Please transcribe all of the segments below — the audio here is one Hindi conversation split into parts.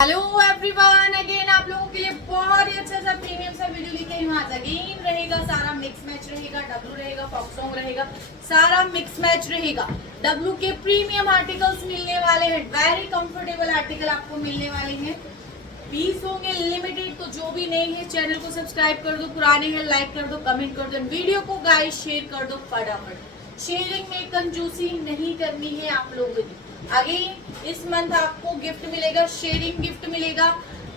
हेलो एवरीवन, अगेन आप लोगों के लिए बहुत ही अच्छा सा प्रीमियम सा वीडियो लेके यहाँ अगेन रहेगा। सारा मिक्स मैच रहेगा, डब्लू रहेगा, फॉक्स सॉन्ग रहेगा, सारा मिक्स मैच रहेगा। डब्लू के प्रीमियम आर्टिकल्स मिलने वाले हैं, वेरी कंफर्टेबल आर्टिकल आपको मिलने वाले हैं। पीस होंगे लिमिटेड, तो जो भी नहीं है चैनल को सब्सक्राइब कर दो, पुराने हैं लाइक कर दो, कमेंट कर दो, वीडियो को गाइस शेयर कर दो फटाफट। शेयरिंग में कंजूसी नहीं करनी है आप लोगों की। आगे इस मंथ आपको गिफ्ट मिलेगा, शेयरिंग गिफ्ट मिलेगा,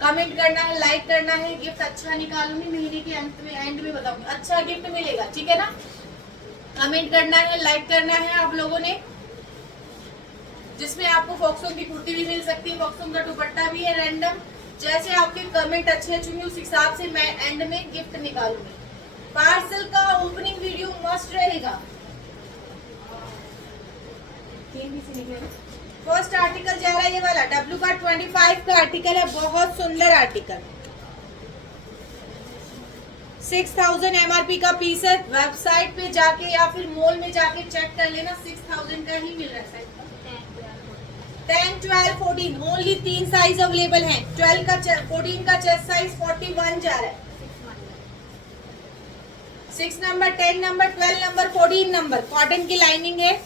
कमेंट करना है, लाइक करना है, गिफ्ट अच्छा निकालूंगी महीने के एंड में बताऊंगी, अच्छा गिफ्ट मिलेगा, ठीक है ना। कमेंट करना है, लाइक करना है आप लोगों ने, जिसमें आपको फॉक्सों की कुर्ती भी मिल सकती है, फॉक्सों का दुपट्टा भी है रैंडम। जैसे आपके कमेंट अच्छे चुने उस हिसाब से मैं एंड में गिफ्ट निकालूंगी। पार्सल का ओपनिंग वीडियो मस्ट रहेगा। फर्स्ट आर्टिकल जा रहा है ये वाला, डब्ल्यू का 25 का आर्टिकल है, बहुत सुंदर आर्टिकल। 6000 MRP का पीस है। वेबसाइट पे जाके या फिर मॉल में जाके चेक कर लेना, 6000 का ही मिल रहा है। 10, 12, 14 ओनली 3 साइज अवेलेबल हैं। 14 का चेस्ट साइज 41 जा रहा है। 6 number, 10 number, 12 number, 14 number, cotton की लाइनिंग है।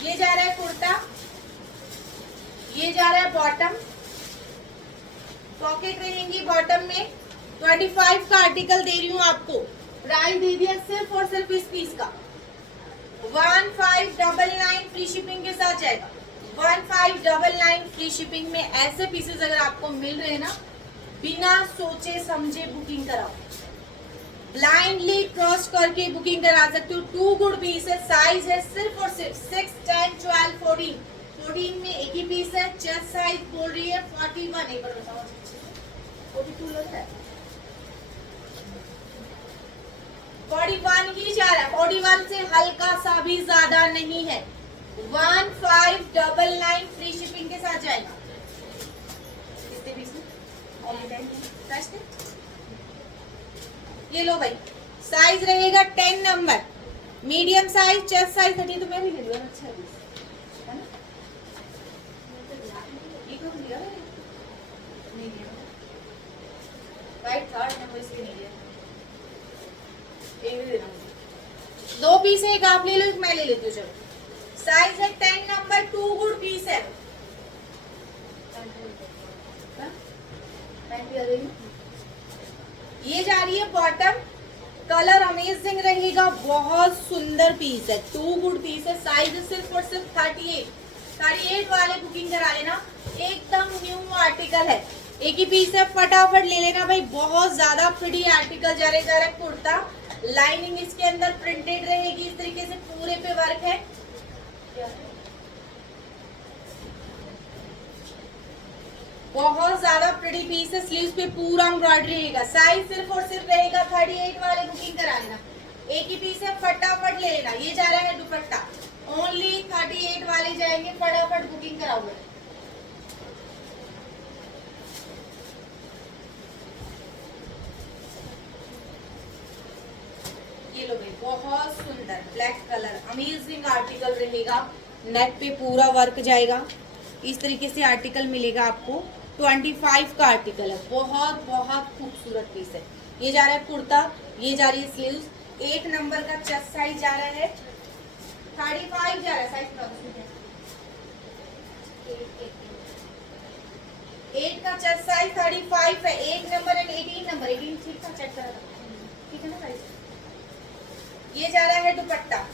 ये जा रहा है कुर्ता, ये जा रहा है बॉटम, पॉकेट रहेंगी बॉटम में। 25 का आर्टिकल दे रही हूँ आपको, प्राइस दे दिया सिर्फ और सिर्फ इस पीस का 1599 फ्री शिपिंग के साथ जाएगा। 1599 फ्री शिपिंग में ऐसे पीसेस अगर आपको मिल रहे हैं ना, बिना सोचे समझे बुकिंग कराओ, ब्लाइंडली ट्रस्ट करके बुकिंग करा सकते हो। 2 गुड पीस है, साइज है सिर्फ और सिर्फ 6, 10, 12, 14 14 में एक ही पीस है। चेस्ट साइज बोल रही है 41, एक बार बताओ 42 लग रहा है, 41 ही जा रहा है, 41 से हल्का सा भी ज्यादा नहीं है। 1599 फ्री शिपिंग के साथ जाएगा। कितने पीस है? ये लो भाई, साइज रहेगा 10 number, medium size, chest size 30, तो मैं भी ले लूंगा। अच्छा है ना, ये कब लिया है? नहीं लिया राइट, थर्ड नंबर इसलिए नहीं लिया। एक दे देना मुझे, 2 पीस है, एक आप ले लो एक मैं ले लेती हूँ। चलो साइज है 10 नंबर, 2 गुड पीस है। ये जा रही है बॉटम, कलर अमेजिंग रहेगा, बहुत सुंदर पीस है, 2 गुड पीस है। साइज सिर्फ और सिर्फ 38 वाले बुकिंग करा लेना, एकदम न्यू आर्टिकल है, एक ही पीस है, फटाफट ले लेना भाई। बहुत ज्यादा प्रिटी आर्टिकल जा रहा है कुर्ता, लाइनिंग इसके अंदर प्रिंटेड रहेगी, इस तरीके से पूरे पे वर्क है। बहुत ज्यादा प्रिटी पीस है, स्लीव्स पे पूरा एम्ब्रॉयडरी रहेगा। साइज सिर्फ और सिर्फ रहेगा 38 वाले बुकिंग करा लेना, एक ही पीस है, फटाफट ले लेना। ये जा रहा है दुपट्टा, ओनली 38 वाले जाएंगे, फटाफट बुकिंग कराओगे। ये लो भाई, बहुत सुंदर ब्लैक कलर, अमेजिंग आर्टिकल रहेगा, नेक पे पूरा वर्क जाएगा, इस तरीके से आर्टिकल मिलेगा आपको। 25 का आर्टिकल है, बहुत बहुत खूबसूरत पीस है। ये जा रहा है कुर्ता, ये जा रही है स्लीव्स, 8 नंबर का चेस्ट साइज जा रहा है, 35 जा रहा है साइज, 8 का चेस्ट साइज 35 है। 8 नंबर एंड 18 नंबर, 18 ठीक था, चेक करा था, ठीक है ना साइज। ये जा रहा है दुपट्टा,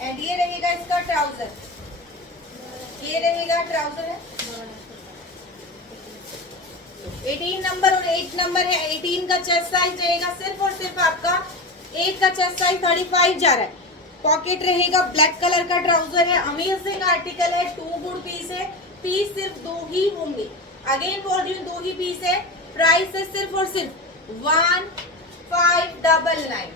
एंड ये रहेगा इसका ट्राउजर, ये रहेगा ट्राउजर है। 18 नंबर और 8 नंबर है, 18 का चेस्ट साइज रहेगा सिर्फ और सिर्फ आपका, 8 का चेस्ट साइज 35 जा रहा है। पॉकेट रहेगा, ब्लैक कलर का ट्राउजर है, अमेजिंग आर्टिकल है, 2 गुड पीस है। पीस सिर्फ 2 ही होंगे, अगेन बोल रही हूँ 2 ही पीस है। प्राइस है सिर्फ और सिर्फ 1599।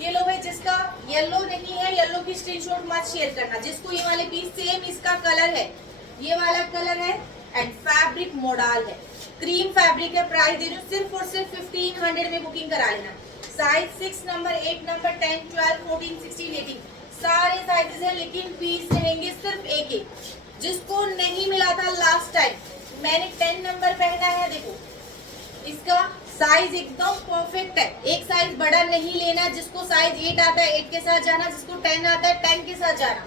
ये लो भाई, जिसका येलो नहीं है, येलो की स्क्रीनशॉट मत शेयर करना। जिसको ये वाले पीस सेम इसका कलर है, ये वाला कलर है, एंड फैब्रिक मोडाल है, क्रीम फैब्रिक है। प्राइस दे रही हूँ सिर्फ और सिर्फ 1500 में बुकिंग करा लेना। साइज 6 नंबर, 8 नंबर, 10, 12, 14, 16, 18 सारे साइजेस हैं, लेकिन पीस रहेंगे सिर्फ एक एक। जिसको नहीं मिला था लास्ट टाइम, मैंने 10 नंबर पहना है, देखो इसका साइज एकदम परफेक्ट है। एक साइज बड़ा नहीं लेना। जिसको साइज 8 आता है 8 के साथ जाना, जिसको 10 आता है 10 के साथ जाना।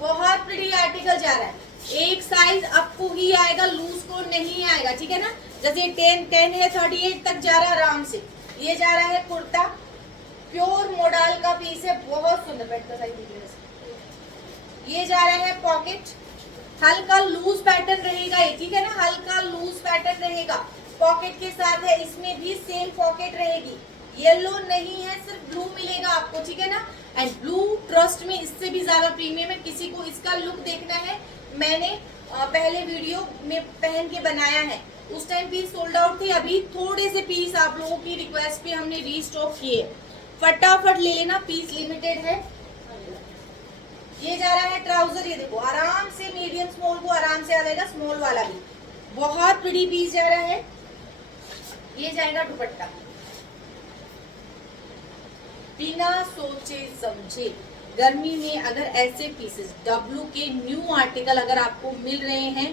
बहुत प्रिटी आर्टिकल जा रहा है। एक साइज आपको ही आएगा, लूज को नहीं आएगा, ठीक है ना। जैसे 10 है, 38 तक जा रहा है आराम से। ये जा रहा है कुर्ता, प्योर मोडाल का पीस है, बहुत सुंदर। पेट का साइज दिख रहा है। ये जा रहा है पॉकेट, हल्का लूज पैटर्न रहेगा ये, ठीक है ना, हल्का लूज पैटर्न रहेगा। पॉकेट के साथ है, इसमें भी सेम पॉकेट रहेगी। येलो नहीं है, सिर्फ ब्लू मिलेगा आपको, ठीक है ना। एंड ब्लू ट्रस्ट में इससे भी ज्यादा प्रीमियम है। किसी को इसका लुक देखना है, मैंने पहले वीडियो में पहन के बनाया है, उस टाइम पीस सोल्ड आउट थी। अभी थोड़े से पीस आप लोगों की रिक्वेस्ट पे हमने रीस्टॉक किए, फटाफट ले लेना, पीस लिमिटेड है। ये जा रहा है ट्राउजर, ये देखो आराम से मीडियम स्मॉल को आराम से आ जाएगा, स्मॉल वाला भी बहुत प्रिटी पीस जा रहा है। ये जाएगा दुपट्टा, बिना सोचे समझे गर्मी में अगर ऐसे पीसेस डब्लू के न्यू आर्टिकल अगर आपको मिल रहे हैं,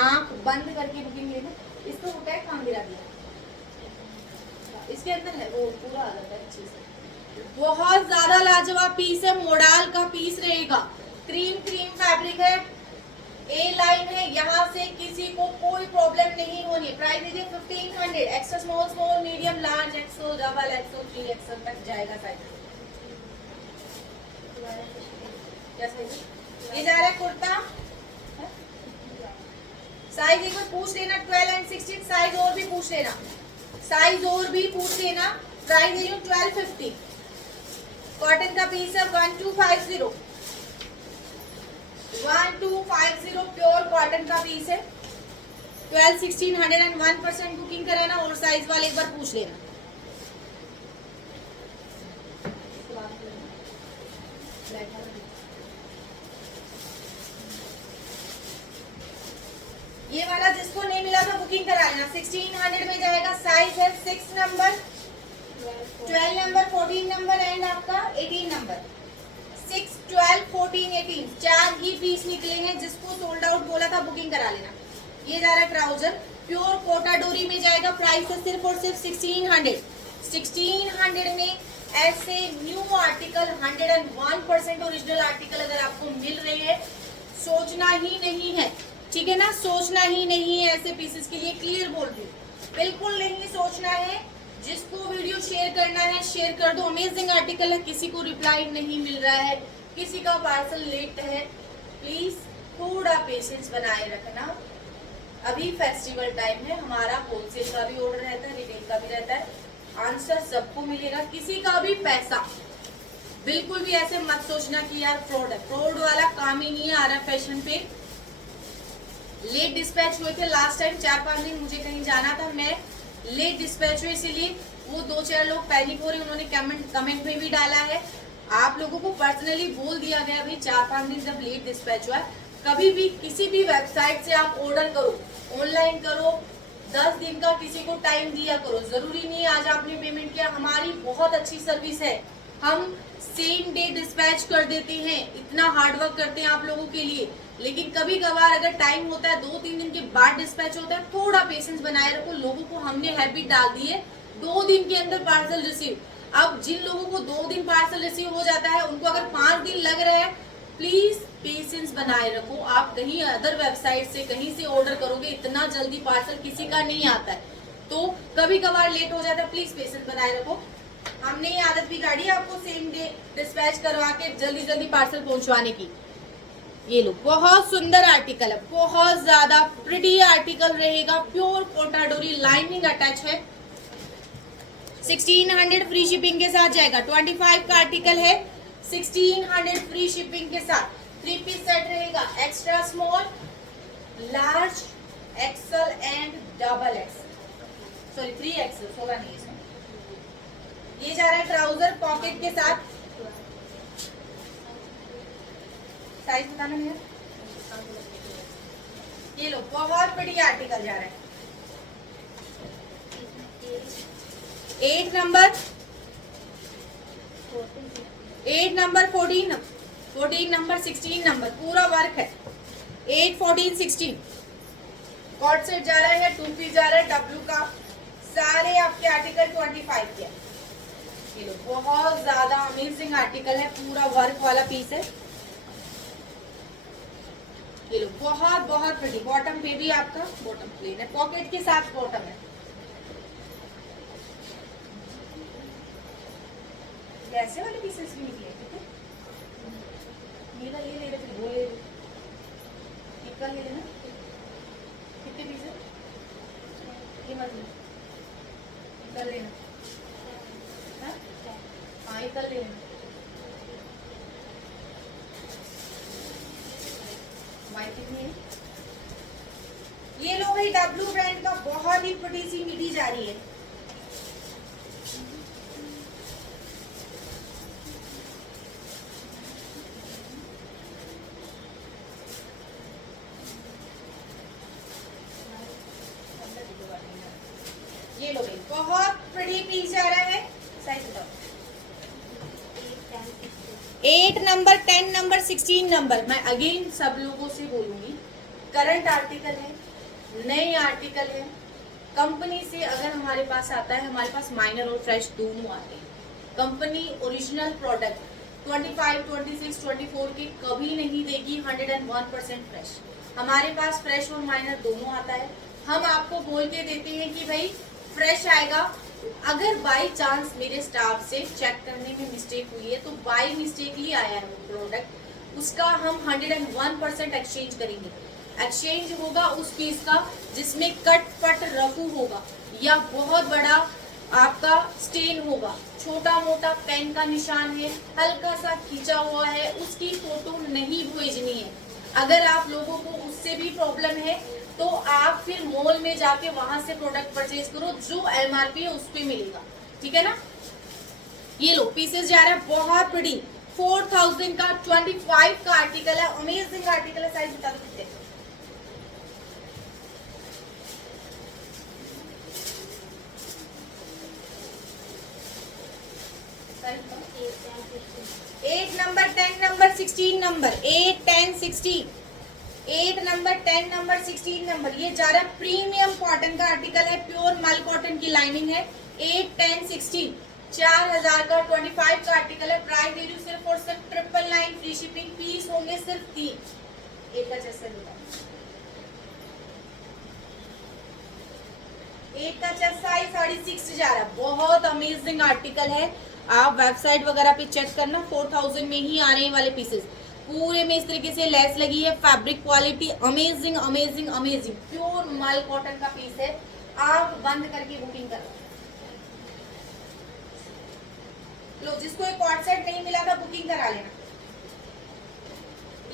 आंख बंद करके बुकिंग लेना। इसको उठा है, काम गिरा दिया, इसके अंदर है वो पूरा आ जाता है अच्छे से। बहुत ज्यादा लाजवाब पीस है, मोडाल का पीस रहेगा। क्रीम फैब्रिक है, ए लाइन है, यहाँ से किसी को कोई प्रॉब्लम नहीं होनी। प्राइस दीजिए 1500। Extra small, small, medium, large, XL, double XL, 3XL तक जाएगा साइज। ये जा रहा है कुर्ता, साइज एक बार पूछ लेना, 12 and 16 साइज और भी पूछ लेना, साइज और भी पूछ लेना। प्राइस है 1250। कॉटन का पीस है 1250, 1250 प्योर कॉटन का पीस है। 12-1600 एंड 1% बुकिंग कराना और साइज वाले एक बार पूछ लेना। ये वाला जिसको नहीं मिला था बुकिंग करा लेना, 1600 में जाएगा। साइज है 6 नंबर, 12 नंबर, 14 नंबर एंड आपका 18 नंबर। 6, 12, 14, 18 चार ही पीस निकले हैं। जिसको सोल्ड आउट बोला था बुकिंग करा लेना। ये जा रहा है ट्राउजर, प्योर कोटा डोरी में जाएगा। प्राइस है सिर्फ और सिर्फ 1600। 1600 में ऐसे न्यू आर्टिकल 101% ओरिजिनल आर्टिकल अगर आपको मिल रहे हैं, सोचना ही नहीं है, ठीक है ना, सोचना ही नहीं है ऐसे पीसेस के लिए। क्लियर बोल रही हूँ, बिल्कुल नहीं सोचना है। जिसको वीडियो शेयर करना है शेयर कर दो। अमेजिंग आर्टिकल है, किसी को रिप्लाई नहीं मिल रहा है, किसी का पार्सल लेट है, प्लीज थोड़ा पेशेंस बनाए रखना। अभी फेस्टिवल टाइम है, हमारा होलसेल का भी ऑर्डर रहता है, रिटेल का भी रहता है। आंसर सबको मिलेगा, किसी का भी पैसा बिल्कुल भी ऐसे मत सोचना कि यार फ्रॉड है। फ्रॉड वाला काम ही नहीं है। आ रहा फैशन पे लेट डिस्पैच हुए थे लास्ट टाइम, 4-5 दिन मुझे कहीं जाना था, मैं लेट डिस्पैच हुए, इसीलिए वो 2-4 लोग पैनिक हो रहे, उन्होंने कमेंट में भी डाला है। आप लोगों को पर्सनली बोल दिया गया भाई 4-5 दिन जब लेट डिस्पैच हुआ है, कभी भी किसी भी वेबसाइट से आप ऑर्डर करो, ऑनलाइन करो, 10 दिन का किसी को टाइम दिया करो। जरूरी नहीं आज आपने पेमेंट किया। हमारी बहुत अच्छी सर्विस है, हम सेम डे डिस्पैच कर देते हैं, इतना हार्डवर्क करते हैं आप लोगों के लिए। लेकिन कभी कभार अगर टाइम होता है 2-3 दिन के बाद डिस्पैच होता है, थोड़ा पेशेंस बनाए रखो। लोगों को हमने हैबिट डाल दी है 2 दिन के अंदर पार्सल रिसीव। अब जिन लोगों को 2 दिन पार्सल रिसीव हो जाता है, उनको अगर 5 दिन लग रहा है, प्लीज पेशेंस बनाए रखो। आप कहीं अदर वेबसाइट से कहीं से ऑर्डर करोगे, इतना जल्दी पार्सल किसी का नहीं आता है, तो कभी कभार लेट हो जाता है। प्लीज पेशेंस बनाए रखो। हमने ये आदत बिगाड़ी है आपको सेम डे डिस्पैच करवा के जल्दी जल्दी पार्सल पहुंचवाने की। ये लो, बहुत सुंदर आर्टिकल है, बहुत ज्यादा प्रिटी आर्टिकल रहेगा। प्योर कोटा डोरी, लाइनिंग अटैच है। 1600 फ्री शिपिंग के साथ जाएगा। 25 का आर्टिकल है, 1600 फ्री शिपिंग के साथ। 3 पीस सेट रहेगा, extra small, large, XL and double XL, sorry 3XL, 16 नहीं इसमें। ये जा रहा है ट्राउजर पॉकेट के साथ। साइज बताना है। ये लो, बहुत बढ़िया आर्टिकल जा रहा है। 8 नंबर 14 नंबर 16 नंबर पूरा वर्क है। 8 14 16 कॉर्ड सेट जा रहा है, 2 पीस जा रहा है डब्ल्यू का। सारे आपके आर्टिकल 25 के। ये लो, बहुत ज्यादा अमेजिंग आर्टिकल है, पूरा वर्क वाला पीस है। ये लो, बहुत बहुत प्रिटी। बॉटम पे भी आपका बॉटम प्लेन है, पॉकेट के साथ बॉटम है। ऐसे वाले पीसेस भी निकले, ठीक है। ये ले ले रहे, वो ले ले लेना। कितने पीस है? ये मत कर लेना। हाँ, ये कर लेना। वाइट कितनी है? ये लो भाई, डब्ल्यू ब्रांड का बहुत ही प्रिटी सी मिडी जा रही है। ये लो भाई, बहुत प्रिटी पीस जा रहा है। साइज बताओ। 8 नंबर 10 नंबर 16 नंबर। मैं अगेन सब लोगों से बोलूंगी, करंट आर्टिकल है, नए आर्टिकल है। कंपनी से अगर हमारे पास आता है, हमारे पास माइनर और फ्रेश दोनों आते हैं। कंपनी ओरिजिनल प्रोडक्ट 25, 26, 24 के कभी नहीं देगी 101% फ्रेश। हमारे पास फ्रेश और माइनर दोनों आता है। हम आपको बोल के देते हैं कि भाई फ्रेश आएगा। अगर बाय चांस मेरे स्टाफ से चेक करने में मिस्टेक हुई है, तो बाय मिस्टेकली आया है वो प्रोडक्ट, उसका हम 101% एक्सचेंज करेंगे। एक्सचेंज होगा उस पीस का जिसमें कट पट रफू होगा, या बहुत बड़ा आपका स्टेन होगा, छोटा मोटा पेन का निशान है, हल्का सा खींचा हुआ है, उसकी फोटो नहीं भेजनी है। अगर आप लोगों को उससे भी प्रॉब्लम है तो आप फिर मॉल में जाके वहां से प्रोडक्ट परचेज करो, जो एमआरपी है उस पे मिलेगा, ठीक है ना। ये लो, पीसेस जा रहा है बहुत बड़ी, 4000 का 25 का आर्टिकल है, अमेजिंग आर्टिकल है। साइज बता दो कितने? Eight number 10 number 16 number 8 10 16 8 number 10 number 16 number. ये जा रहा है प्रीमियम कॉटन का आर्टिकल है, प्योर मल कॉटन की लाइनिंग है। 8 10 16 4000 का 25 का आर्टिकल है। प्राइस दे रही हूँ सिर्फ और सिर्फ 999 फ्री शिपिंग। पीस होंगे सिर्फ 3। एक का चेस्ट होगा, एक का चेस्ट साइज 6.5 जा रहा है। बहुत अमेजिंग आर्टिकल है, आप वेबसाइट वगैरह पे चेक करना, 4000 में ही आ रहे हैं वाले पीसेस। पूरे में इस तरीके से लेस लगी है, fabric quality amazing amazing amazing, pure मल कॉटन का पीस है। आप बंद करके बुकिंग करो। लो, जिसको एक कॉर्ड सेट नहीं मिला था बुकिंग करा लेना।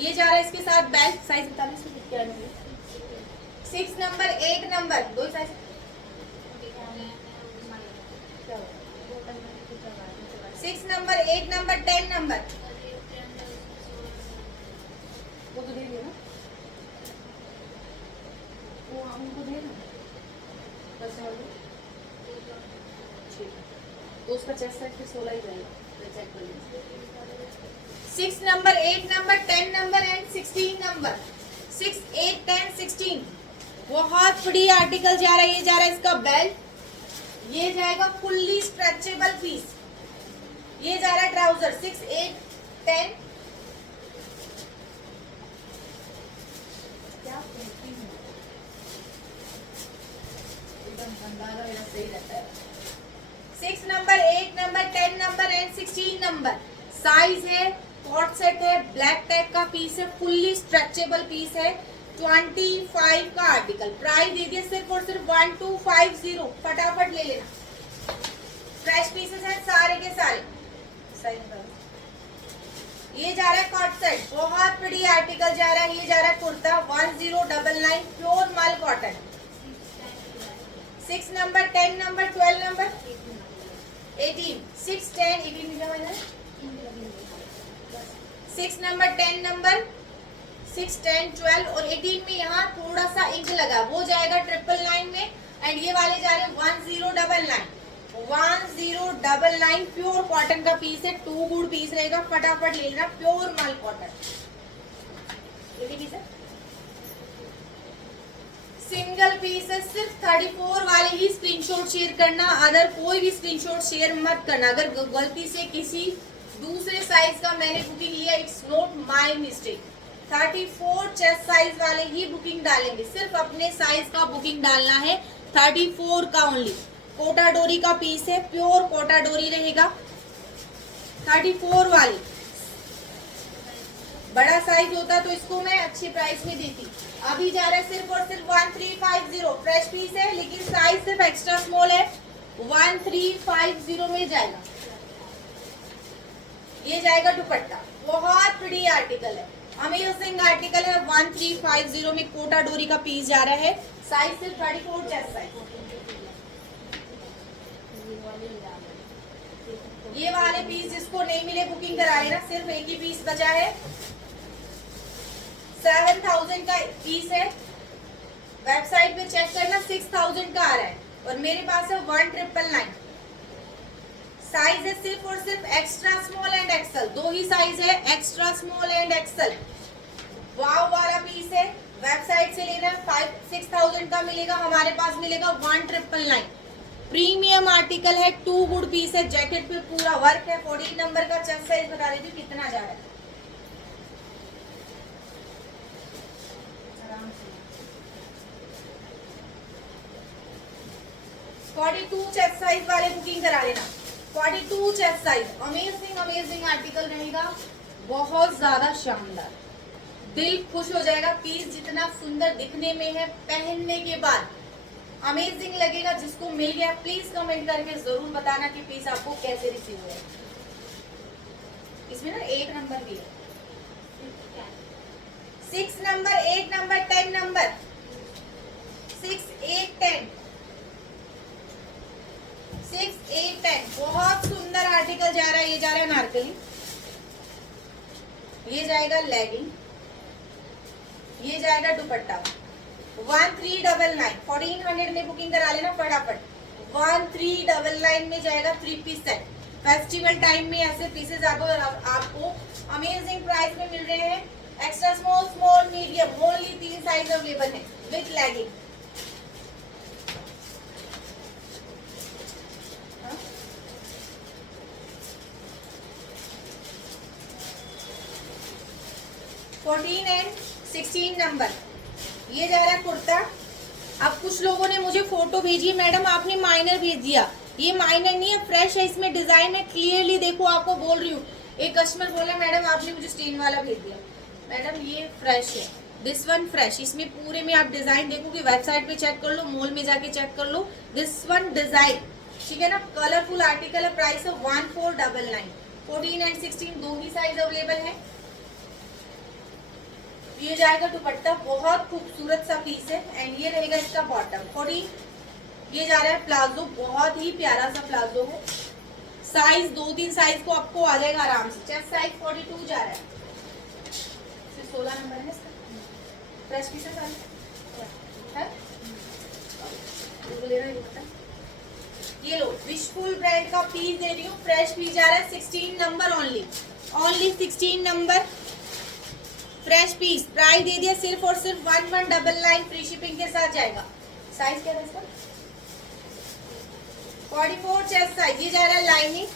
ये जा रहा है इसके साथ बेल्ट। साइज बता दो। 6 नंबर 8 नंबर, दो साइज। 6 number 8 number 10 number. वो तो दे दिया ना, वो हमको दे ना। तो उसका चेस्ट साइज फिर 16 ही जाएगा, चेक कर लीजिए। 6 number 8 number 10 number and 16 number. 6 8 10 16 बहुत बड़ी आर्टिकल जा रहा है। ये जा रहा है इसका बेल्ट, ये जाएगा फुल्ली स्ट्रेचेबल पीस। ये जा रहा है ट्राउजर 6 8 10। क्या एकदम अंदाजा मेरा सही रहता है। 6 number 8 number 10 number and 16 number. Size है, कॉर्ड सेट है, ब्लैक टैग का पीस है, फुल्ली स्ट्रेचेबल पीस है। 25 का आर्टिकल। प्राइस दे दिए सिर्फ और सिर्फ 1250। फटाफट ले लेना, फ्रेश पीसेस हैं सारे के सारे। ये जा रहा है कॉर्ड सेट, बहुत बड़ी आर्टिकल जा रहा है। ये जा रहा है कुर्ता 1099 प्योर मल कॉटन। 6 नंबर 10 नंबर 12 नंबर 18 6 10 18 लिखा हुआ है। 6 नंबर 10 नंबर 6 10 12 और 18 में यहाँ थोड़ा सा इंक लगा, वो जाएगा 999 में। एंड ये वाले जा रहे हैं 1099 प्योर कॉटन का पीस है, 2 गुड पीस रहेगा, फटाफट ले लेना, प्योर माल कॉटन। ये भी पीस है, सिंगल पीस है, सिर्फ 34 वाले ही स्क्रीनशॉट शेयर करना, अदर कोई भी स्क्रीनशॉट शेयर मत करना। अगर गलती से किसी दूसरे साइज का मैंने बुकिंग लिया, it's not my mistake. 34 chest size वाले ही बुकिंग डालेंगे, सिर्फ अपने साइज का बुकिंग डालना है, 34 का ओनली। कोटा डोरी का पीस है, प्योर कोटा डोरी रहेगा, 34 वाली। बड़ा साइज होता तो इसको मैं अच्छे प्राइस में देती। अभी जा रहा है सिर्फ और सिर्फ 1350, फ्रेश पीस है लेकिन साइज सिर्फ एक्स्ट्रा स्मॉल है, 1350 में जाएगा। ये जाएगा दुपट्टा, बहुत प्रिटी आर्टिकल है, अमेजिंग आर्टिकल है, 1350 में कोटा डोरी का पीस जा रहा है, साइज सिर्फ 34 चेस्ट साइज। ये वाले पीस जिसको नहीं मिले बुकिंग करा लेना, सिर्फ एक ही पीस बचा है, 7000 का पीस है, वेबसाइट पे चेक करना 6000 का आ रहा है, और मेरे पास है 1999। साइज है सिर्फ और सिर्फ एक्स्ट्रा स्मॉल एंड एक्सल, 2 ही साइज है, extra small and XL. Wow वाला पीस है, वेबसाइट से लेना है, 6000 का मिलेगा, हमारे पास मिलेगा 1999। प्रीमियम आर्टिकल है, 2 गुड पीस है, जैकेट पे पूरा वर्क है, 14 नंबर का चेस्ट साइज बता रही थी कितना जा रहा है। 42 चेस्ट साइज वाले बुकिंग करा लेना, 42 चेस्ट साइज। अमेजिंग आर्टिकल रहेगा, बहुत ज्यादा शानदार, दिल खुश हो जाएगा। पीस जितना सुंदर दिखने में है, पहनने के बाद अमेजिंग लगेगा। जिसको मिल गया प्लीज कमेंट करके जरूर बताना कि पीस आपको कैसे रिसीव हुआ। इसमें ना 1 नंबर भी है, 6 नंबर, 8 नंबर, 10 नंबर, 6, 8, 10, 6, 8, 10। बहुत सुंदर आर्टिकल जा रहा है। ये जा रहा है नारकली, ये जाएगा लेगिंग, ये जाएगा दुपट्टा, 1399, 1400 में बुकिंग करा लेना फटाफट। 1399 में जाएगा 3 पीस सेट। फेस्टिवल टाइम में ऐसे पीसेस आपको अमेजिंग प्राइस में मिल रहे हैं। Extra small, small, medium, only 3 size available है with legging. Fourteen and 16 number, ये जा रहा है कुर्ता। अब कुछ लोगों ने मुझे फोटो भेजी, मैडम आपने माइनर भेज दिया, ये माइनर नहीं है, फ्रेश है, इसमें डिजाइन है, क्लियरली देखो, आपको बोल रही हूँ। एक कस्टमर बोला मैडम आपने मुझे स्टेन वाला भेज दिया, मैडम ये फ्रेश है, दिस वन फ्रेश। इसमें पूरे में आप डिजाइन देखोगे, वेबसाइट पे चेक कर लो, मॉल में जाके चेक कर लो, दिस वन डिजाइन, ठीक है ना, कलरफुल आर्टिकल है, प्राइस है 1499। 14 एंड 16 दो ही साइज अवेलेबल है। ये जाएगा दुपट्टा, बहुत खूबसूरत सा पीस है, एंड ये रहेगा इसका बॉटम। 14 ये जा रहा है प्लाजो, बहुत ही प्यारा सा प्लाजो है, साइज 2-3 साइज को आपको आ जाएगा आराम से। चेस्ट साइज 42 जा रहा है, 16 नंबर है इसका, फ्रेश पीस है। ये लो विशफुल ब्रांड का पीस दे रही हूँ, फ्रेश पीस जा रहा है, 16 number only, 16 number fresh piece. Price दे दिया सिर्फ और सिर्फ 1199, फ्री शिपिंग के साथ जाएगा। साइज क्या है इसका? 44 चेस्ट साइज। ये जा रहा है lining,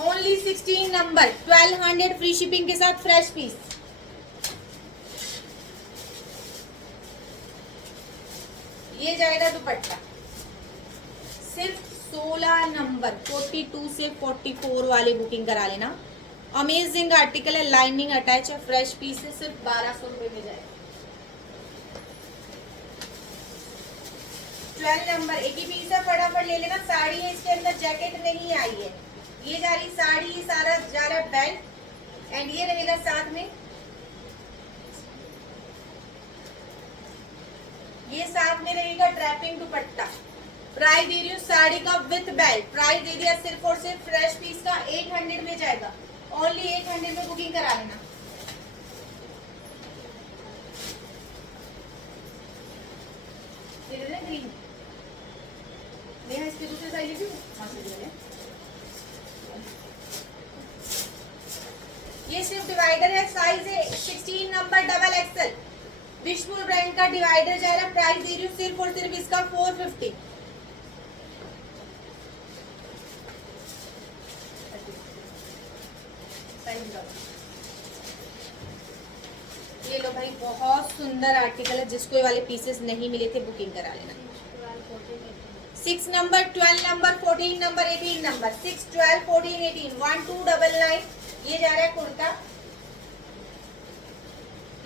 only 16 number, 1200 free shipping के साथ फ्रेश पीस। ये जाएगा दुपट्टा, सिर्फ 16 नंबर, 42 से 44 वाले बुकिंग करा लेना। अमेजिंग आर्टिकल है, लाइनिंग अटैच है, फ्रेश पीस है, सिर्फ 1200 रुपए में जाएगा। 12 नंबर एक ही पीस है, फटाफट ले लेना। साड़ी है, इसके अंदर जैकेट नहीं आई है। ये जा रही साड़ी, ये सारा जा रहा है बेल्ट, एंड ये रहेगा साथ में, ये साथ में रहेगा ड्रैपिंग दुपट्टा। प्राइस दे रही हूँ साड़ी का विथ बेल्ट, प्राइस दे दिया सिर्फ और सिर्फ फ्रेश पीस का 800 में जाएगा, ओनली 800 में बुकिंग करा लेना। इसके दूसरे साइड लीजिए। हाँ सही है। ये सिर्फ डिवाइडर है, साइज है 16 number double XL. Wishful brand का डिवाइडर जा रहा है, प्राइस दे रही हूँ सिर्फ और सिर्फ इसका 450। ये लो भाई, बहुत सुंदर आर्टिकल है, जिसको ये वाले पीसेस नहीं मिले थे बुकिंग करा लेना। 6 नंबर, 12 नंबर, 14 नंबर, 18 नंबर, 6, 12, 14, 18, 1299। ये जा रहा है कुर्ता,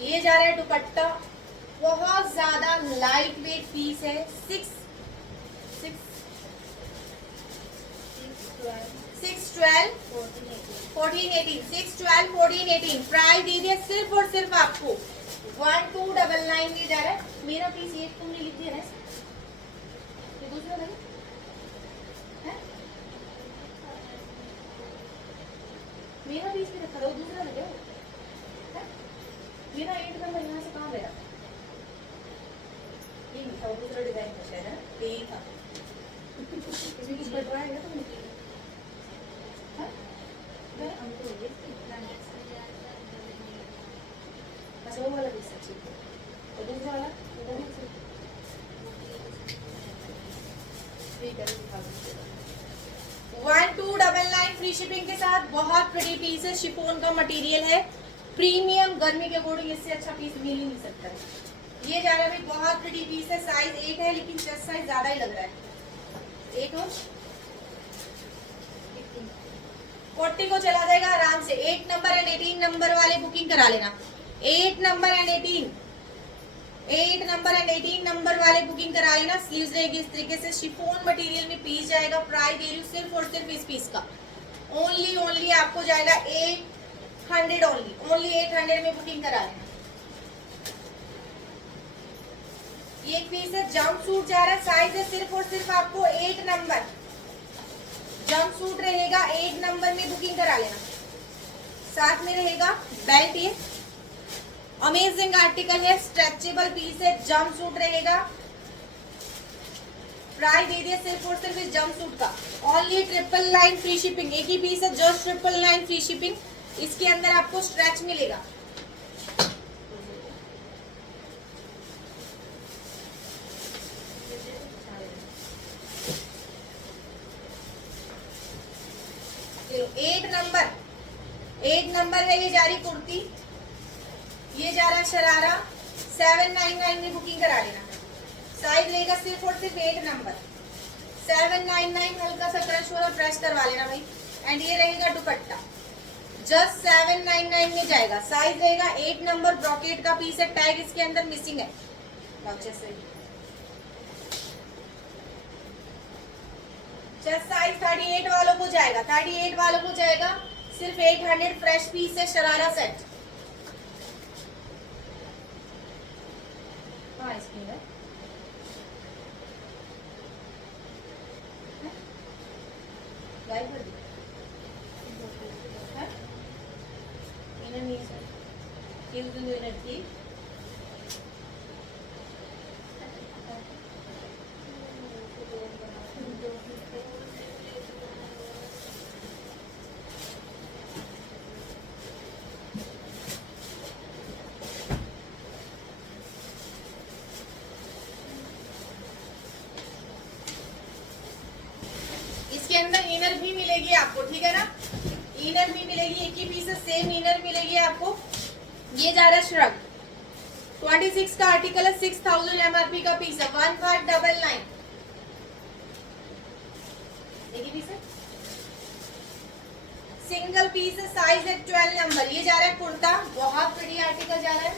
ये जा रहा है दुपट्टा। बहुत ज्यादा लाइट वेट पीस है। 6, 12, 14, 18, 6, 12, 14, 18। प्राइस दीजिए सिर्फ और सिर्फ आपको 1299 में जा रहा है। मेरा पीस ये तुमने लिख दिया ना, ये दूसरा भाई है? मेरा पीस भी रखा था, वो दूसरा लगे है? मेरा 8 नंबर यहाँ से कहाँ गया? ये नहीं था, वो दूसरा डिजाइन था शायद, है ना? यही था। इसमें कुछ बटवाया है तुमने? अच्छा वो वाला पीस ठीक है, और दूसरा वाला ठीक है, दिखा दो। 1299 फ्री शिपिंग के साथ। बहुत प्रीटी पीस है, शिफॉन का मटेरियल है, प्रीमियम। गर्मी के अकॉर्डिंग इससे अच्छा पीस मिल ही नहीं सकता है। ये जा रहा है भाई, बहुत प्रीटी पीस है, साइज 8 है, लेकिन चेस्ट साइज ज्यादा ही लग रहा है। 8 और 40 को चला जाएगा आराम से। 8 नंबर एंड 18 नंबर वाले बुकिंग करा लेना। 8 number and 18, 8 number and 18 number वाले बुकिंग करा लेना। स्लीव्स रहेगी इस तरीके से, शिफॉन मटेरियल में पीस जाएगा। प्राइस दे रही हूँ सिर्फ और सिर्फ इस पीस का ओनली आपको जाएगा 800 ओनली 800 में बुकिंग करा लेना। ये एक पीस है, जंप सूट जा रहा है, साइज है सिर्फ और सिर्फ आपको 8 नंबर। जंप सूट रहेगा, 8 नंबर में बुकिंग करा लेना। साथ में रहेगा बेल्ट। ये अमेजिंग आर्टिकल है, स्ट्रेचेबल पीस है, जंप सूट रहेगा। प्राइस दे दिया सिर्फ और सिर्फ इस जंप सूट का ओनली 999 फ्री शिपिंग। एक ही पीस है, जस्ट 999 फ्री शिपिंग। इसके अंदर आपको स्ट्रेच मिलेगा। एट नंबर है, ये जा रही कुर्ती, ये जा रहा है शरारा। 799 में बुकिंग करा लेना। साइज रहेगा सिर्फ और सिर्फ 8 नंबर। 799, हल्का सा क्रश हो रहा, प्रेस करवा लेना भाई। एंड ये रहेगा दुपट्टा, जस्ट 799 में जाएगा। साइज रहेगा 8 नंबर, ब्रॉकेट का पीस है, टैग इसके अंदर मिसिंग है। जस्ट साइज 38 वालों को जाएगा, 38 वालों को जाएगा सिर्फ 800। फ्रेश पीस है, शरारा सेट। हाँ इसकी है, गाइड कर दी है, इनर नहीं है सर, इनर थी। इसके अंदर इनर भी मिलेगी आपको, ठीक है ना? इनर भी मिलेगी, एक ही पीस सेम इनर मिलेगी आपको। ये जा रहा है श्रग, 26 का आर्टिकल है, 6000 एमआरपी का पीस है, 1599। एक ही पीस है, सिंगल पीस है, साइज है 12 नंबर। ये जा रहा है कुर्ता, बहुत प्रीटी आर्टिकल जा रहा है।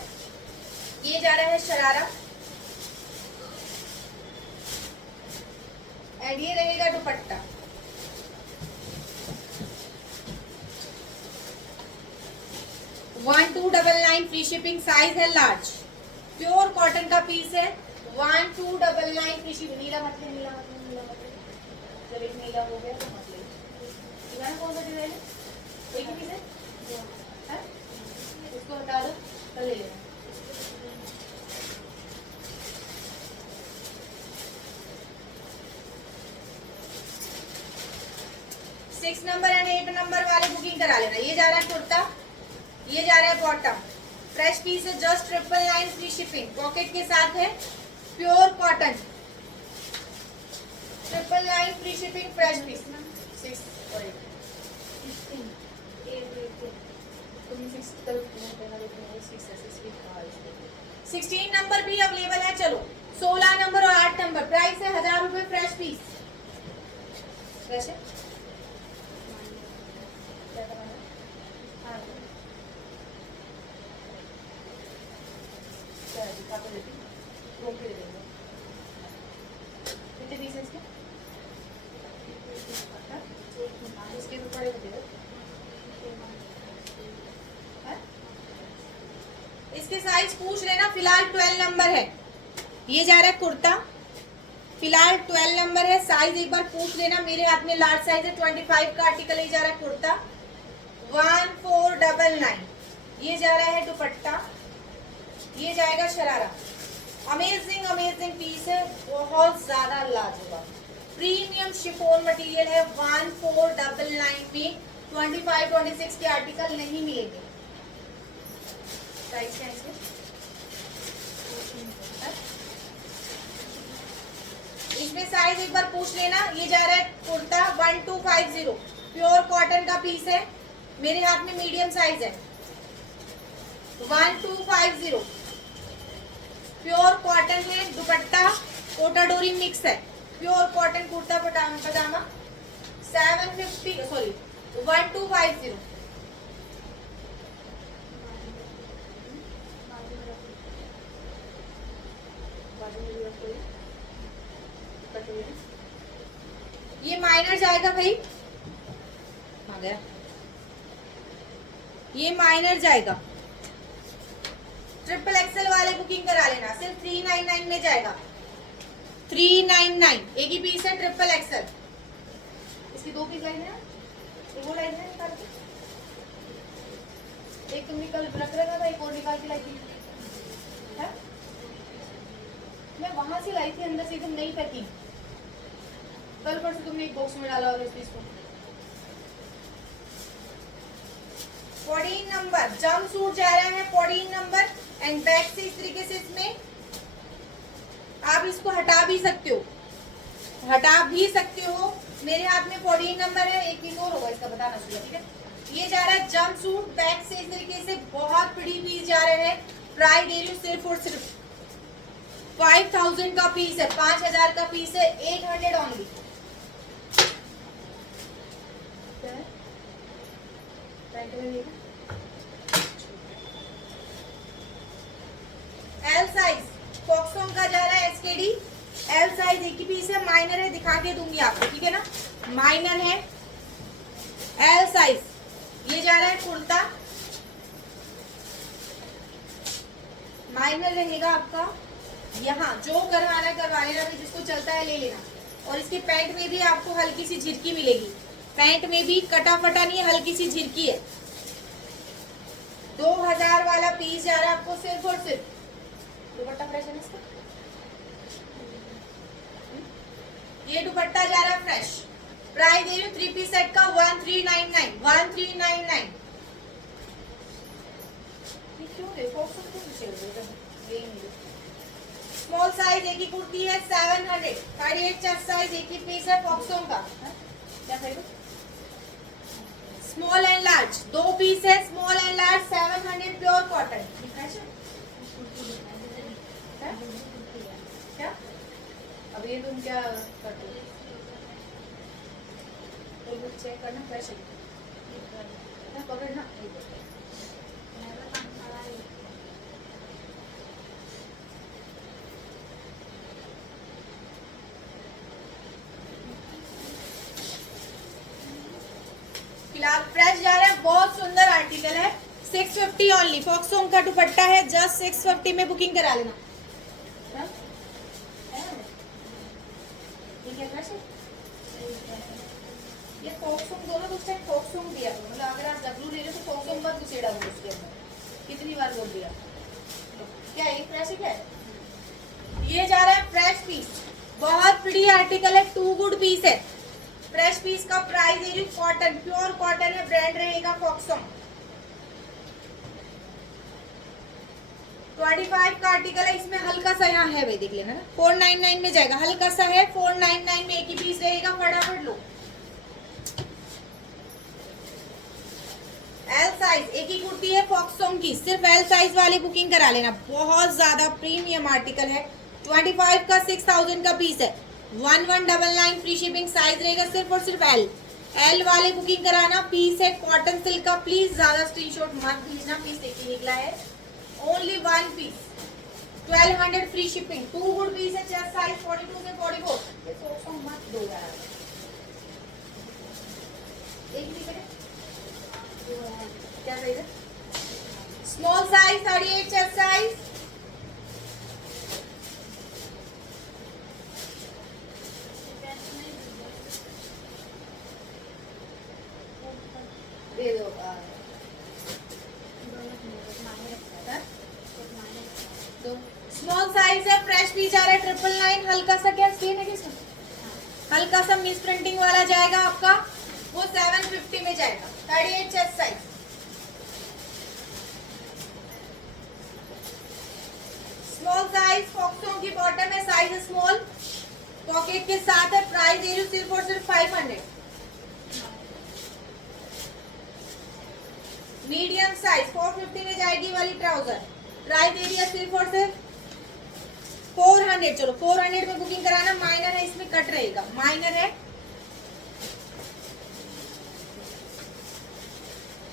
ये जा रहा है शरारा एंड ये रहेगा दुपट्टा। One 299 free shipping. साइज है लार्ज, प्योर कॉटन का पीस है। 1299 फ्री शिपिंग। नीला मत ले, नीला मत ले, नीला मत ले। जब एक नीला हो गया तो मत ले। दीवाना कौन सा डिजाइन है? एक ही पीस है, उसको हटा दो, कल ले लेना। 6 नंबर एंड 8 नंबर वाले बुकिंग करा लेना। ये जा रहा है कुर्ता, ये जा रहा है बॉटम, फ्रेश पीस है, जस्ट 999 फ्री शिपिंग, पॉकेट के साथ है, pure cotton, 999 free shipping, fresh piece. 6 और 8 16 नंबर भी अवेलेबल है। चलो 16 नंबर और 8 नंबर, प्राइस है 1000 रुपए, फ्रेश पीस। फ्रेश है, इसके साइज पूछ लेना। फिलहाल 12 नंबर है, ये जा रहा है कुर्ता, फिलहाल 12 नंबर है, साइज एक बार पूछ लेना। मेरे हाथ में लार्ज साइज है, 25 का आर्टिकल। ये जा रहा है कुर्ता 1499, ये जा रहा है दुपट्टा, ये जाएगा शरारा। अमेजिंग अमेजिंग पीस है, बहुत ज्यादा लाजवाब प्रीमियम शिफॉन मटेरियल है। 1499 में 25-26 के आर्टिकल नहीं मिलेंगे। प्राइस क्या है इसमें? इसमें साइज एक बार पूछ लेना। ये जा रहा है कुर्ता 1250, प्योर कॉटन का पीस है, मेरे हाथ में मीडियम साइज है। 1250 प्योर कॉटन है, दुपट्टा कोटाडोरी मिक्स है, प्योर कॉटन कुर्ता पजामा 750 सॉरी 1250। ये माइनर जाएगा भाई, आ गया, ये माइनर जाएगा। ट्रिपल एक्सेल वाले बुकिंग करा लेना, सिर्फ 399 में जाएगा। 399 एक ही पीस है, ट्रिपल एक्सेल। इसकी 2 पीस लाइन है, एक वो लाइन है निकाल के, एक तुमने कल रख रखा था, एक और निकाल के लाई थी है? मैं वहां से लाई थी, अंदर से एकदम नई पैकिंग। कल परसों तुमने एक बॉक्स में डाला होगा इस पीस को। 14 नंबर जंप सूट जा रहा है, 14 नंबर एंड बैक से इस तरीके से इसमें आप इसको हटा भी सकते हो, मेरे हाथ में 14 नंबर है, एक पीस और होगा इसका, बताना चाहिए, ठीक है। ये जा रहा है जंप सूट, बैक से इस तरीके से बहुत बड़ी पीस जा रहे हैं। प्राइस दे रही हूँ सिर्फ और सिर्फ 5000 का पीस है, 5000 का पीस है, 800 ओनली। एल साइज फॉक्सॉन का जा रहा है, एसकेडी एल साइज एक ही पीस है, माइनर है, दिखा के दूंगी आपको, ठीक है ना। माइनर है, एल साइज। ये जा रहा है कुर्ता, माइनर रहेगा आपका। यहाँ जो करवाना करवा लेना, जिसको चलता है ले लेना। और इसके पैंट में भी आपको हल्की सी झिरकी मिलेगी, पैंट में भी कटा फटा नहीं है, हल्की सी झिरकी है। 2000 वाला पीस जा रहा है आपको सिर्फ और सिर्फ। दुपट्टा फ्रेश है इसका, ये दुपट्टा जा रहा है फ्रेश। प्राइस दे रही हूँ 3 पीस सेट का 1399, 1399। स्मॉल साइज एक ही कुर्ती है 700, 38 चेस्ट साइज एक ही पीस है फॉक्सॉन का। क्या खरीदो? स्मॉल एंड लार्ज 2 पीस है, small and large 700 pure cotton. क्या अब ये तुम क्या करते हो? चेक करना फ्रेश है, पकड़ना। फिलहाल फ्रेश जा रहा है, बहुत सुंदर आर्टिकल है, 650 ओनली। फॉक्सॉन का दुपट्टा है, जस्ट 650 में बुकिंग करा लेना। ये फॉक्सॉन दोनों दूसरे फॉक्सॉन दिया, मतलब अगर आप डब्लू ले रहे हो तो फॉक्सॉन मत घुसेड़ा दो उसके अंदर। कितनी बार बोल दिया? क्या ये फ्रेश है? ये जा रहा है फ्रेश पीस, बहुत प्रीटी आर्टिकल है, 2 गुड पीस है। फ्रेश पीस का प्राइस दे रही हूँ, कॉटन, प्योर कॉटन है, ब्रांड रहेगा फॉक्सॉन्ग। 25 का आर्टिकल है, इसमें हल्का सा यहाँ है भाई, देख लेना ना, 499 में जाएगा, हल्का सा है, 499 में एक ही पीस रहेगा, फटाफट लो। एल साइज, एक ही कुर्ती है फॉक्सॉन्ग की, सिर्फ एल साइज वाले बुकिंग करा लेना, बहुत ज्यादा प्रीमियम आर्टिकल है। 25 का 6000 का पीस है, 1199 फ्री शिपिंग, साइज रहेगा सिर्फ और सिर्फ एल। एल वाले बुकिंग कराना, पीस है कॉटन सिल्क का, प्लीज ज्यादा स्क्रीनशॉट मत भेजना, पीस एक ही निकला है, only one piece, 1200 free shipping, 2 good piece है, चेस्ट साइज 42 से 44। ये फॉक्सॉन्ग मत दो यार, एक ही है क्या साइज है, स्मॉल साइज 38 चेस्ट साइज, दे दो स्मॉल साइज है, फ्रेश पीस आ रहा है, 999, हल्का सा क्या स्टेन है किसका, हल्का सा मिस प्रिंटिंग वाला जाएगा आपका, वो 750 में जाएगा, 38 चेस्ट साइज। स्मॉल साइज फॉक्सॉन्ग की बॉटम है, साइज स्मॉल, पॉकेट के साथ है, प्राइस दे रही हूँ सिर्फ और सिर्फ 500। मीडियम साइज 450 में जाएगी वाली ट्राउजर, प्राइस दे रही है सिर्फ और सिर्फ 400। चलो 400 में बुकिंग कराना, माइनर है, इसमें कट रहेगा, माइनर है।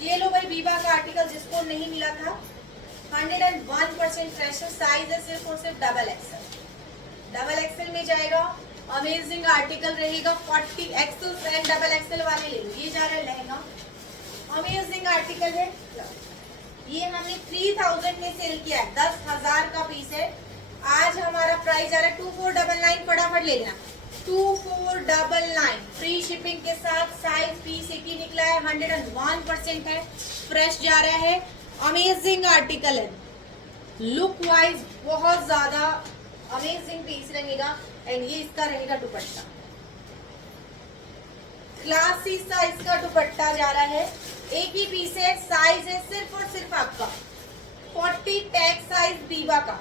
ये लो भाई वीवा का आर्टिकल, जिसको नहीं मिला था, 101% फ्रेश है, साइज है सिर्फ और सिर्फ डबल एक्सएल, डबल एक्सएल में जाएगा, अमेजिंग आर्टिकल रहेगा, 40 एक्सएल एंड डबल एक्सएल वाले ले लो। ये जा रहा है लहंगा, अमेजिंग आर्टिकल है, ये हमने 3000 में सेल किया है, 10,000 का पीस है, आज हमारा प्राइस आ रहा है 2499, फटाफट ले लेना, 2499 फ्री शिपिंग के साथ, साइज पीस एक ही निकला है, 101% है, फ्रेश जा रहा है, अमेजिंग आर्टिकल है, लुक वाइज बहुत ज्यादा अमेजिंग पीस रहेगा, एंड ये इसका रहेगा दुपट्टा, क्लासी साइज का दुपट्टा जा रहा है, एक ही पीस है, साइज है सिर्फ और सिर्फ आपका 40 टैग साइज वीवा का,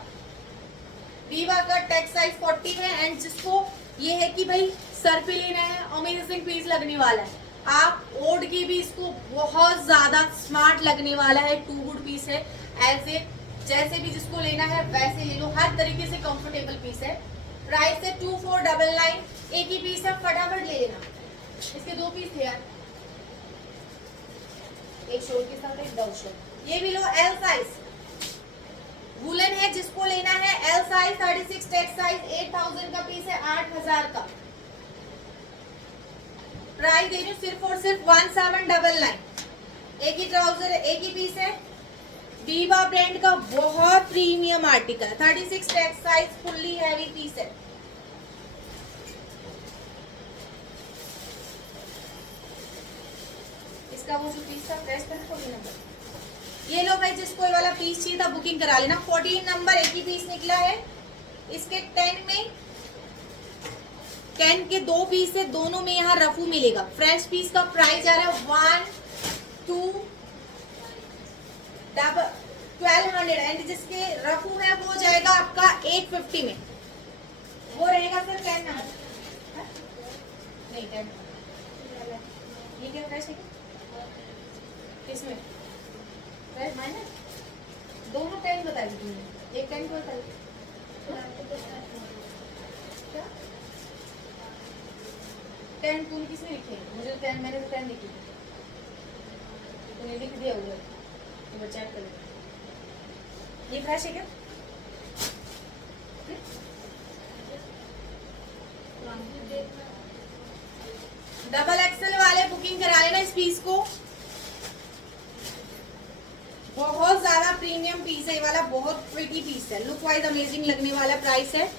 वीवा का टैग साइज 40 में, एंड जिसको ये है कि भाई सर पे लेना है, अमेजिंग पीस लगने वाला है, आप ओढ़ के भी इसको बहुत ज्यादा स्मार्ट लगने वाला है, 2 गुड पीस है, एज ए जैसे भी जिसको लेना है वैसे ले लो, हर तरीके से कंफर्टेबल पीस है, प्राइस है 2499, एक ही पीस है, फटाफट ले लेना, इसके 2 पीस थे यार, एक शोर के साथ एक डबल शोर। ये भी लो, एल साइज वुलन है, जिसको लेना है एल साइज, 36 टैग साइज, 8000 का पीस है, 8000 का प्राइस दे रही हूँ सिर्फ और सिर्फ 1799, एक ही ट्राउजर है, एक ही पीस है, वीवा ब्रांड का बहुत प्रीमियम आर्टिकल है, 36 tag size, fully heavy piece है। इसका वो जो पीस था फ्रेश था ना, 14 नंबर, ये लो भाई जिसको ये वाला पीस चाहिए था बुकिंग करा लेना, 14 नंबर एक ही पीस निकला है, इसके 10 के 2 पीस है, दोनों में यहाँ रफू मिलेगा, फ्रेश पीस का प्राइस आ रहा है 1200, एंड जिसके रफू है वो जाएगा आपका 850 में, वो रहेगा सर 10 नंबर, नहीं 10, ये क्या फ्रेश है किसमें फ्रेश माइनस, दोनों 10 बता दी तुमने, एक 10 को बता दी क्या, 10 तुम किसने लिखे, मुझे तो 10, मैंने तो 10 लिखी, तुमने लिख दिया उधर, तो चेक कर लो, ये फ्रेश है क्या, डबल एक्सेल वाले बुकिंग करा लेना इस पीस को, बहुत ज्यादा प्रीमियम पीस है ये वाला, बहुत प्रिटी पीस है, लुक वाइज अमेजिंग लगने वाला, प्राइस है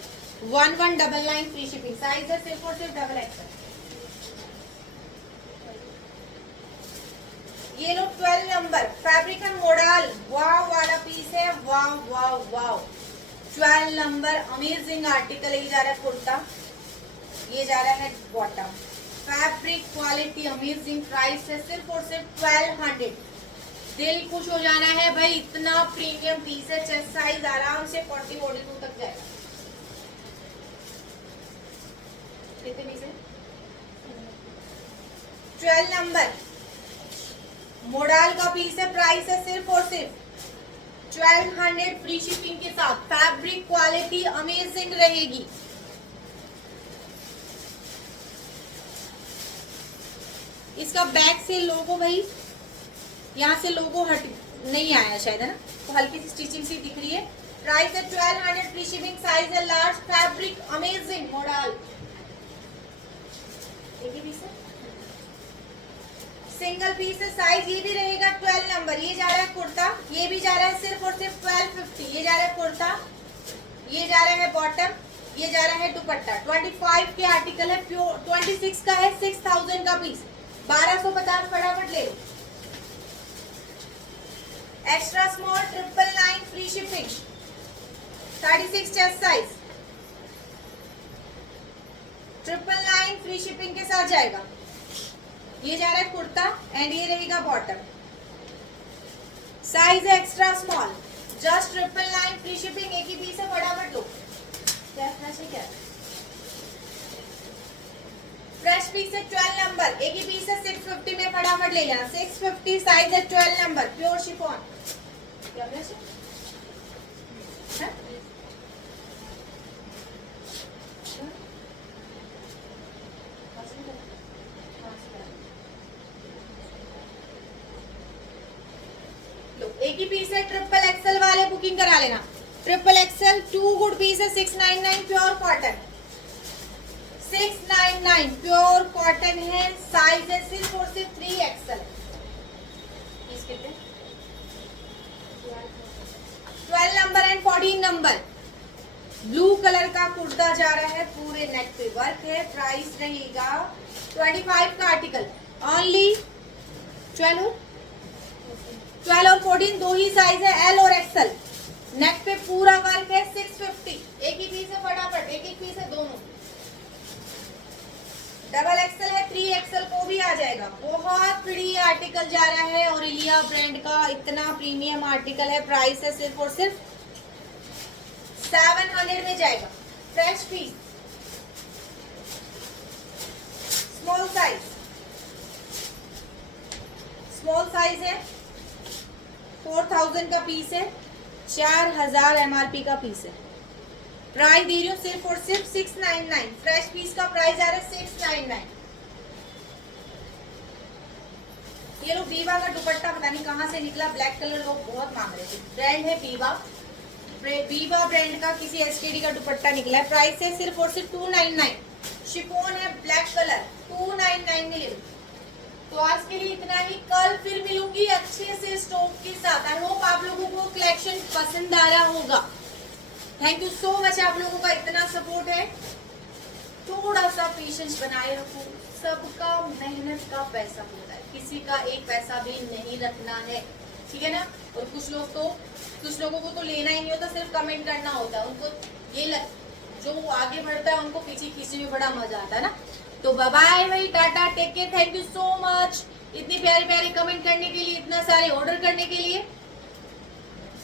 1199 फ्री शिपिंग, साइज है सिर्फ और सिर्फ डबल एक्सेल। ये लो 12 नंबर फैब्रिकन मॉडल, वाव वाला पीस है, वाव वाव वाव, 12 नंबर अमेजिंग आर्टिकल, ये जा रहा है कुर्ता, ये जा रहा है bottom, fabric quality amazing price है सिर्फ और सिर्फ 1200। दिल खुश हो जाना है भाई, इतना प्रीमियम पीस है। चेस्ट साइज आराम से 40-42 तक जाएगा। कितने पीस है? 12 नंबर मोडाल का पीस है। प्राइस है सिर्फ और सिर्फ 1200 फ्री शिपिंग के साथ। फैब्रिक क्वालिटी अमेजिंग रहेगी। इसका बैक से लोगो भाई, यहाँ से लोगो हट नहीं आया शायद, है ना, तो हल्की सी स्टिचिंग सी दिख रही है। प्राइस है 1200 फ्री शिपिंग। साइज है लार्ज। Fabric amazing modal. एक ही पीस है, सिंगल पीस है। साइज ये भी रहेगा 12 नंबर। ये जा रहा है कुर्ता, ये भी जा रहा है सिर्फ और सिर्फ 1250। ये जा रहा है कुर्ता, ये जा रहा है बॉटम, ये जा रहा है दुपट्टा। 25 के आर्टिकल है, प्योर 26 का है, 6000 का पीस, 1250 फटाफट ले लो। Extra small 999 free shipping. 36 chest size 999 free shipping के साथ जाएगा। ये जा रहा है कुर्ता एंड ये रहेगा बॉटम। साइज है extra small, just 999 free shipping. एक ही पीस है, फटाफट लो। क्या फ्रेश पीस है 12 नंबर। एक ही पीस है 650 में, फटाफट ले जाना। 650 साइज है 12 नंबर, प्योर शिफॉन। क्या फ्रेश है? एक ही पीस है, ट्रिपल एक्सेल वाले बुकिंग करा लेना। ट्रिपल एक्सेल 2 गुड पीस है, 699 प्योर कॉटन। 699 प्योर कॉटन है। साइज है सिर्फ और सिर्फ 3 XL. 12 number and 14 number. Blue colour का कुर्ता जा रहा है, पूरे नेक पे वर्क है। प्राइस रहेगा 25 का आर्टिकल ओनली 12 और 14 दो ही साइज है, एल और एक्सल। नेक पे पूरा वर्क है। 650। एक ही पीस है, फटाफट एक एक पीस है दोनों। डबल एक्सल है, 3 एक्सल को भी आ जाएगा। बहुत प्रीटी आर्टिकल जा रहा है, ऑरेलिया ब्रांड का इतना प्रीमियम आर्टिकल है। प्राइस है सिर्फ और सिर्फ 700 में जाएगा। फ्रेश पीस, स्मॉल साइज है, 4000 का पीस है, 4000 एमआरपी का पीस है। प्राइस दे रही हूँ सिर्फ और सिर्फ 699। फ्रेश पीस का प्राइस आ रहा है 699। ये लो बीवा का दुपट्टा, पता नहीं कहाँ से निकला, ब्लैक कलर लोग बहुत मांग रहे थे। ब्रांड है बीवा, बीवा ब्रांड का किसी एसकेडी का दुपट्टा निकला है। प्राइस है सिर्फ और सिर्फ 299। शिफॉन है ब्लैक कलर, 299 में ले लो। तो आज के लिए इतना ही, कल फिर मिलूंगी अच्छे से स्टॉक के साथ। आई होप आप लोगों को कलेक्शन पसंद आ रहा होगा। थैंक यू सो मच, आप लोगों का इतना सपोर्ट है। थोड़ा सा पेशेंस बनाए रखो, सबका मेहनत का पैसा होता है, किसी का एक पैसा भी नहीं रखना है, ठीक है ना। और कुछ लोगों को तो लेना ही नहीं होता, सिर्फ कमेंट करना होता है। उनको ये जो आगे बढ़ता है उनको पीछे खींचने में बड़ा मजा आता है ना। तो बाय बाय भाई, टाटा, take care, thank you so much इतनी प्यारी प्यारी कमेंट करने के लिए, इतना सारे ऑर्डर करने के लिए।